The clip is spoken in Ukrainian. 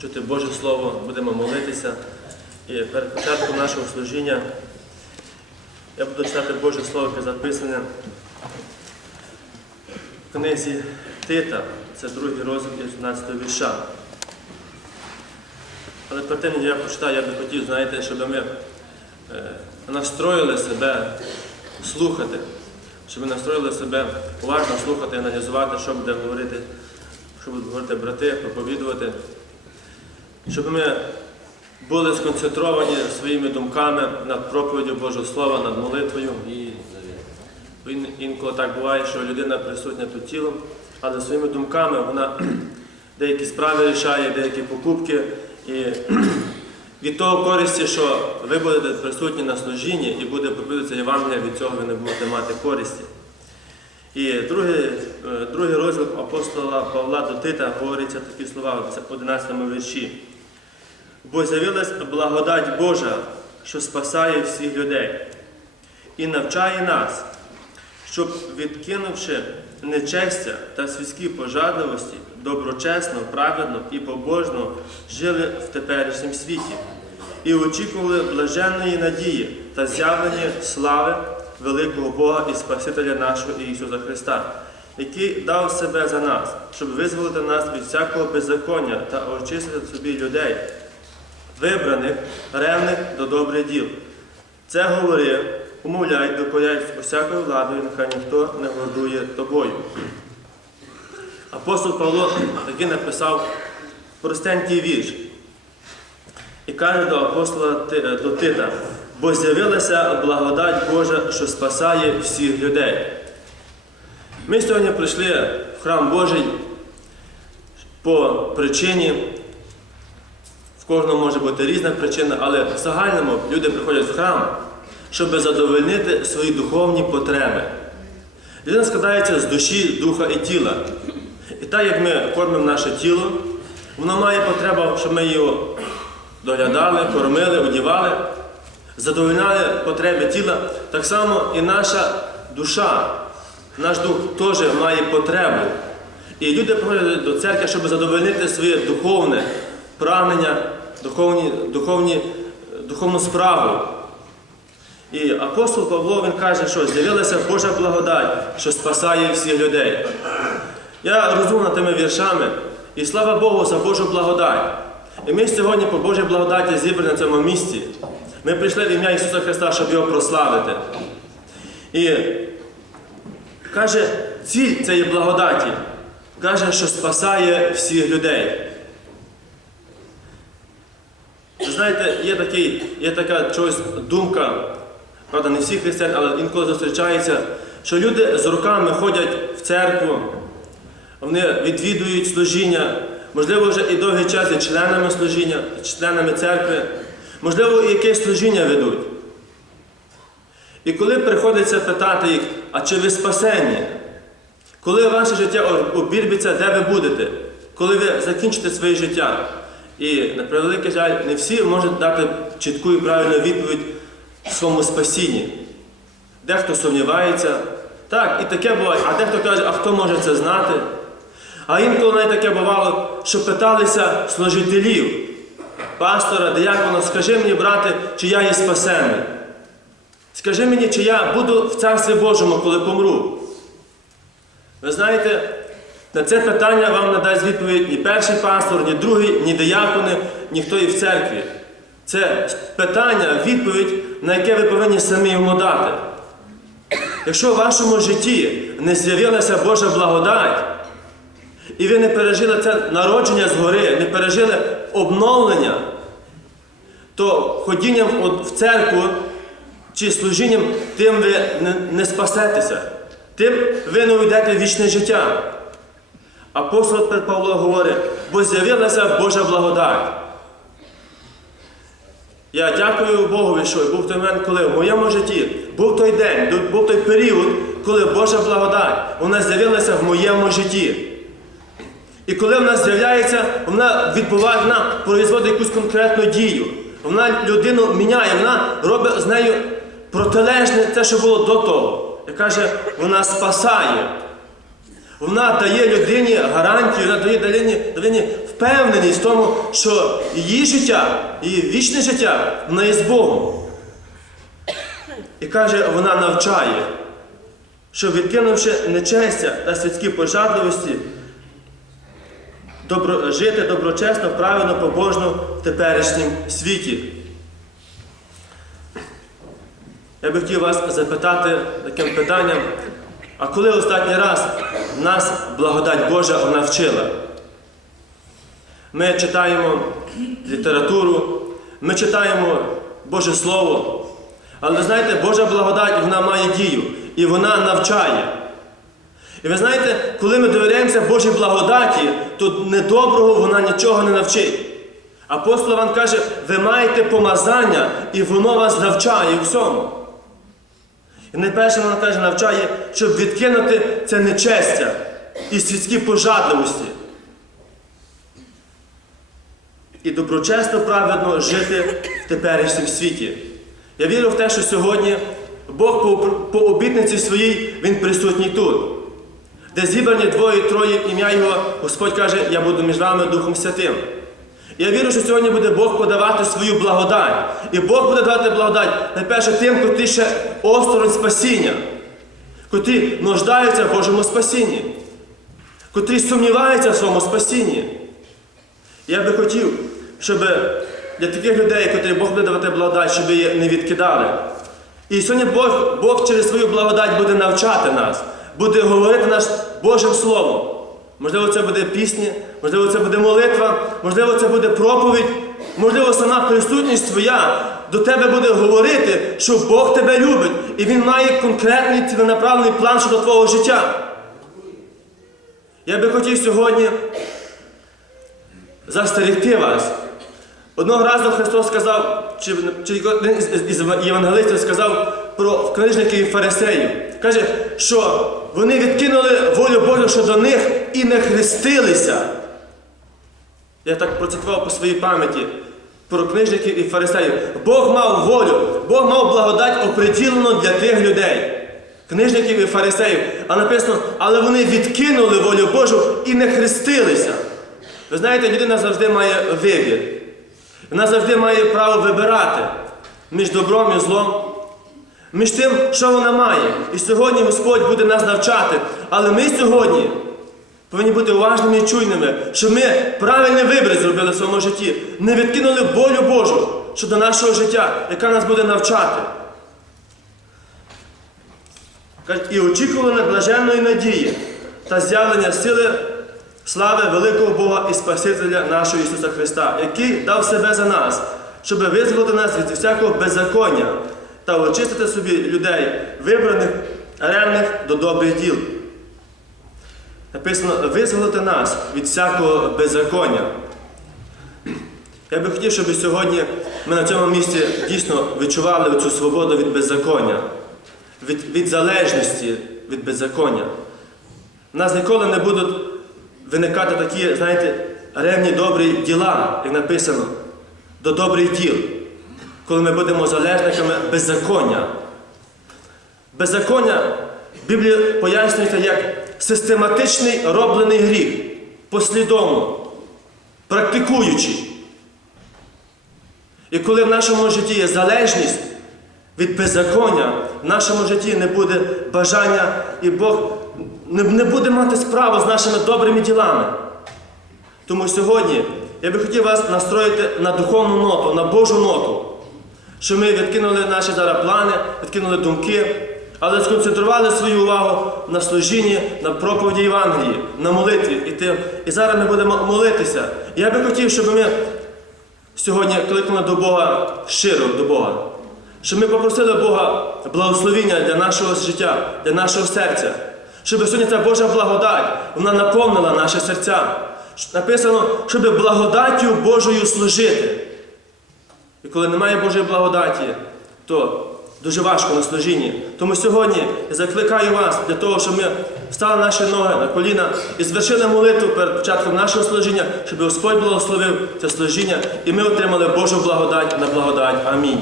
чути Боже Слово, будемо молитися. І перед початком нашого служіння я буду читати Боже Слово, яке записане в книзі Тита, це другий розділ із 12 вірша. Але перед тим, як я прочитаю, я би хотів, знаєте, щоб ми е, настроїли себе слухати, щоб ми настроїли себе уважно слухати, аналізувати, що буде говорити, що будуть говорити брати, проповідувати, щоб ми були сконцентровані своїми думками над проповіддю Божого Слова, над молитвою. Ін- Інколи так буває, що людина присутня тут тілом, але своїми думками вона деякі справи рішає, деякі покупки. І від того користі, що ви будете присутні на служінні і буде проповідатися Євангелія, від цього ви не будете мати користі. І другий, е, другий розділ апостола Павла до Тита говориться такі слова в 11 вірші. Бо з'явилась благодать Божа, що спасає всіх людей, і навчає нас, щоб, відкинувши нечестя та світські пожадливості, доброчесно, праведно і побожно жили в теперішньому світі і очікували блаженної надії та з'явлення слави великого Бога і Спасителя нашого Ісуса Христа, який дав себе за нас, щоб визволити нас від всякого беззаконня та очистити собі людей, вибраних, ревних до добрих діл. Це говори, умовляй, докоряй усякою владою, нехай ніхто не годує тобою. Апостол Павло таки написав простенький вірш і каже до апостола до Тита, бо з'явилася благодать Божа, що спасає всіх людей. Ми сьогодні прийшли в храм Божий по причині, кожного може бути різна причина, але в загальному люди приходять в храм, щоб задовольнити свої духовні потреби. Людина складається з душі, духа і тіла. І так як ми кормимо наше тіло, воно має потребу, щоб ми його доглядали, кормили, одівали, задовольняли потреби тіла. Так само і наша душа, наш дух теж має потребу. І люди приходять до церкви, щоб задовольнити своє духовне прагнення, духовні, духовні, духовну справу. І апостол Павло він каже, що з'явилася Божа благодать, що спасає всіх людей. Я розумна тими віршами, і слава Богу за Божу благодать. І ми сьогодні по Божій благодаті зібрані на цьому місці. Ми прийшли в ім'я Ісуса Христа, щоб його прославити. І каже, ціль цієї благодаті, каже, що спасає всіх людей. Ви знаєте, є, такий, є така чогось думка, правда, не всі християни, але інколи зустрічається, що люди з руками ходять в церкву, вони відвідують служіння, можливо, вже і довгий час є членами служіння, членами церкви, можливо, і якесь служіння ведуть. І коли приходиться питати їх, а чи ви спасені? Коли ваше життя обірбиться, де ви будете? Коли ви закінчите своє життя? І на превеликий жаль, не всі можуть дати чітку і правильну відповідь своєму спасінні. Дехто сумнівається. Так, і таке буває, а дехто каже, а хто може це знати? А інколи навіть таке бувало, що питалися служителів, пастора, диякона, скажи мені, брате, чи я є спасений. Скажи мені, чи я буду в Царстві Божому, коли помру. Ви знаєте, на це питання вам надасть відповідь ні перший пастор, ні другий, ні диякони, ніхто і в церкві. Це питання, відповідь, на яке ви повинні самі йому дати. Якщо в вашому житті не з'явилася Божа благодать, і ви не пережили це народження згори, не пережили обновлення, то ходінням в церкву чи служінням тим ви не, не спасетеся, тим ви не уйдете в вічне життя. Апостол Павло говорить, бо з'явилася Божа благодать. Я дякую Богові, що був той момент, коли в моєму житті був той день, був той період, коли Божа благодать вона з'явилася в моєму житті. І коли вона з'являється, вона відбуває, вона производить якусь конкретну дію. Вона людину міняє, вона робить з нею протилежне те, що було до того. І каже, вона спасає. Вона дає людині гарантію, вона дає людині, людині впевненість в тому, що її життя, її вічне життя, вона є з Богом. І каже, вона навчає, що відкинувши нечестя та світські пожадливості, добро, жити доброчесно, правильно, побожно в теперішньому світі. Я би хотів вас запитати таким питанням, а коли останній раз нас благодать Божа вона вчила? Ми читаємо літературу, ми читаємо Боже Слово, але ви знаєте, Божа благодать вона має дію і вона навчає. І ви знаєте, коли ми довіряємося Божій благодаті, то недоброго вона нічого не навчить. Апостол Іван каже, ви маєте помазання, і воно вас навчає всьому. І найперше вона каже, навчає, щоб відкинути це нечестя і світські пожадливості. І доброчесно, праведно жити в теперішньому світі. Я вірю в те, що сьогодні Бог по, по обітниці своїй, Він присутній тут. Де зібрані двоє, троє ім'я Його, Господь каже, я буду між вами Духом Святим. Я вірю, що сьогодні буде Бог подавати свою благодать. І Бог буде давати благодать найперше тим, котрі ще осторонь спасіння, котрі нуждаються в Божому спасінні, котрі сумніваються в своєму спасінні. Я би хотів, щоб для таких людей, котрі Бог буде давати благодать, щоб її не відкидали. І сьогодні Бог, Бог через свою благодать буде навчати нас, буде говорити нас Божим Словом. Можливо, це буде пісня, можливо, це буде молитва, можливо, це буде проповідь, можливо, сама присутність твоя до тебе буде говорити, що Бог тебе любить, і Він має конкретний ціленаправлений план щодо твого життя. Я би хотів сьогодні застерегти вас. Одного разу Христос сказав, чи, чи один із, євангелистів сказав про книжників і фарисеїв. Каже, що вони відкинули волю Божу щодо них і не хрестилися. Я так процитував по своїй пам'яті про книжників і фарисеїв. Бог мав волю, Бог мав благодать оприділену для тих людей. Книжників і фарисеїв. А написано, але вони відкинули волю Божу і не хрестилися. Ви знаєте, людина завжди має вибір. Вона завжди має право вибирати між добром і злом, між тим, що вона має. І сьогодні Господь буде нас навчати. Але ми сьогодні повинні бути уважними і чуйними, щоб ми правильний вибір зробили в своєму житті, не відкинули волю Божу щодо нашого життя, яка нас буде навчати. І очікували блаженної надії та з'явлення сили слави великого Бога і Спасителя нашого Ісуса Христа, який дав себе за нас, щоб визволити нас від всякого беззаконня та очистити собі людей, вибраних, ревних до добрих діл. Написано, визволити нас від всякого беззаконня. Я би хотів, щоб сьогодні ми на цьому місці дійсно відчували цю свободу від беззаконня, від, від залежності від беззаконня. Нас ніколи не будуть виникати такі, знаєте, ревні добрі діла, як написано, до добрих діл, коли ми будемо залежниками беззаконня. Беззаконня Біблія пояснюється як систематичний роблений гріх, послідовно, практикуючий. І коли в нашому житті є залежність від беззаконня, в нашому житті не буде бажання, і Бог не, не буде мати справу з нашими добрими ділами. Тому сьогодні я би хотів вас настроїти на духовну ноту, на Божу ноту, що ми відкинули наші зараз плани, відкинули думки, але сконцентрували свою увагу на служінні, на проповіді Євангелії, на молитві. І, тим. і зараз ми будемо молитися. Я би хотів, щоб ми сьогодні кликнули до Бога щиро до Бога. Щоб ми попросили Бога благословіння для нашого життя, для нашого серця. Щоб сьогодні ця Божа благодать, вона наповнила наші серця. Написано, щоб благодаттю Божою служити. І коли немає Божої благодаті, то дуже важко на служінні. Тому сьогодні я закликаю вас для того, щоб ми встали наші ноги на коліна і звершили молитву перед початком нашого служіння, щоб Господь благословив це служіння, і ми отримали Божу благодать на благодать. Амінь.